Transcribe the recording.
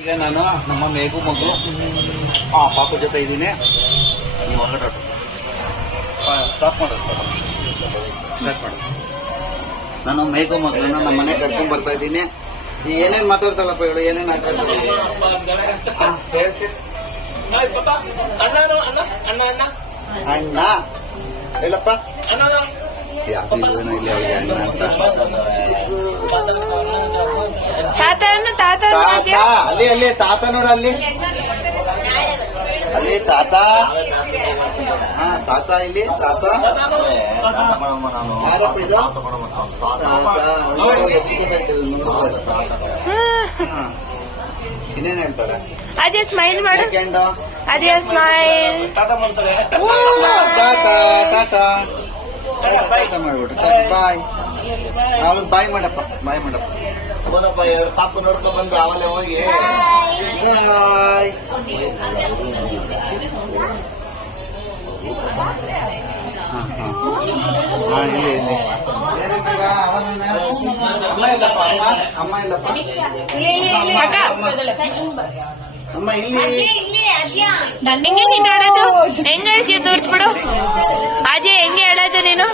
ಈಗ ನಾನು ನಮ್ಮ ಮೇಘು ಮಗು ಪಾಪು ಜೊತೆ ಇದ್ದೀನಿ. ನೀವು ಹೊರಗಡೆ ಸ್ಟಾಪ್ ಮಾಡೋದು, ಸ್ಟಾರ್ಟ್ ಮಾಡೋದು. ನಾನು ಮೇಘು ಮಗಳನ್ನ ನಮ್ಮ ಮನೆ ಕರ್ಕೊಂಡ್ ಬರ್ತಾ ಇದ್ದೀನಿ. ಏನೇನ್ ಮಾತಾಡ್ತಾಳಪ್ಪ ಹೇಳು, ಏನೇನ್ ಆಟ ಹೇಳ್ಸಿ. ಅಣ್ಣ ಹೇಳಪ್ಪ, ಯಾವ್ದು ಏನೋ ಇಲ್ಲ ಅಣ್ಣ ಅಂತ. ತಾತ ಅಲ್ಲಿ ಅಲ್ಲಿ ತಾತ ನೋಡ, ಅಲ್ಲಿ ಅಲ್ಲಿ ತಾತ. ಹಾ ತಾತ, ಇಲ್ಲಿ ತಾತ. ಯಾರಪ್ಪ ಇದು? ಇನ್ನೇನ್ ಹೇಳ್ತಾರೆ? ಅದೇ ಸ್ಮೈಲ್ ಮಾಡು. ಸೆಕೆಂಡ್ ಅದೇ ಸ್ಮೈಲ್. ಟಾಟಾ ಟಾಟಾ ಮಾಡ್ಬಿಟ್ಟು ಬಾಯ್. ಅವಳು ಬಾಯ್ ಮಾಡಪ್ಪ, ಬಾಯ್ ಮಾಡಪ್ಪ. ಹೋದಪ್ಪ, ಪಾಪ ನೋಡ್ಕೊ ಬಂದು ಅವಲೇ ಹೋಗಿ ಬಾಯ್. ಇಲ್ಲಿ ಇಲ್ಲಿ ಅಮ್ಮ ಇಲ್ಲಪ್ಪ, ಅಮ್ಮ ಇಲ್ಲಪ್ಪ, ಅಮ್ಮ ಇಲ್ಲಿ. ಹೆಂಗೆ ನೀನು ಹೇಳೋದು? ಹೆಂಗ್ ಹೇಳ್ತೀಯ ತೋರಿಸ್ಬಿಡು. ಅದೇ ಹೆಂಗೆ ಹೇಳೋದು ನೀನು?